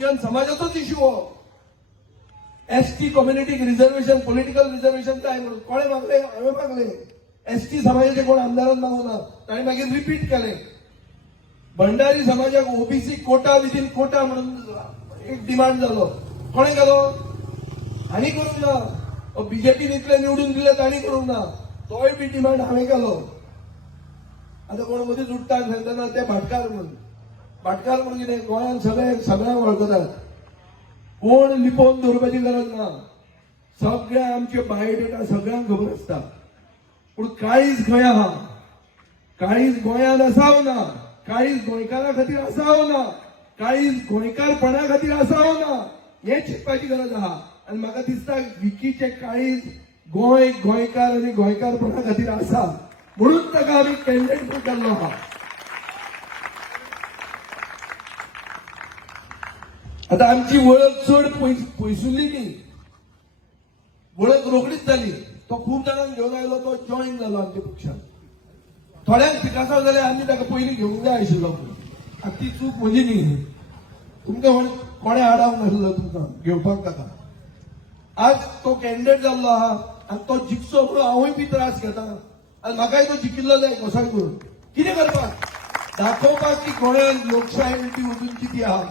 बहुजन समाजाचोच issue हो. ST कम्युनिटीक reservation, political reservation काय म्हणून कोणे मागले? हांवें मागले. एसटी समाजाचे कोण आमदारान मागूना, ताणें मागीर रिपीट केलें. भंडारी समाजाक ओबीसी कोटा विथीन कोटा म्हणून एक डिमांड जालो. कोणे केलो? हांणी करूंक ना. बीजेपीन इतले निवडून दिले तांणी करूंक ना. तोय बी डिमांड हांवें केलो. आता कोण मदींच उठता सांगतना ते भाटकार म्हणून. भाटकार म्हणून कितें? गोंयांत सगळ्यांक वळखतात. कोण लिपोवन दवरपाची गरज ना. सगळ्या आमचे बायोडेटा सगळ्यांक खबर आसता. पूण काळीज खंय आहा? काळीज गोंयांत आसाव ना. काळीज गोंयकारा खातीर आसाव ना. काळीज गोंयकारपणा खातीर आसाव ना. हें चिंतपाची गरज आहा. आनी म्हाका दिसता विकीचे काळीज गोंयकार आनी गोंयकारपणा खातीर आसा. म्हणून ताका आमी कॅन्डिडेट केल्लो आहा. आता आमची वळख चड पयसुल्ली न्ही. वळख रोखडीच जाली. तो खूब जाणांक घेवन आयलो, तो जॉईन जालो आमच्या पक्षान. थोड्यांक पिकासांव जाल्यार आमी ताका पयलीं घेवंक जाय आशिल्लो. आतां ती चूक म्हजी न्ही. तुमकां कोणे आडावंक नासलो तुमकां घेवपाक ताका. आज तो कॅन्डिडेट जाल्लो आहा आनी तो जिखचो म्हणून हांवूय बी त्रास घेता. आनी म्हाकाय तो जिखिल्लो जाय कोसाय करून. कितें करपाक? दाखोवपाक की गोंयांत लोकशाय उलटी वचून किती आहा.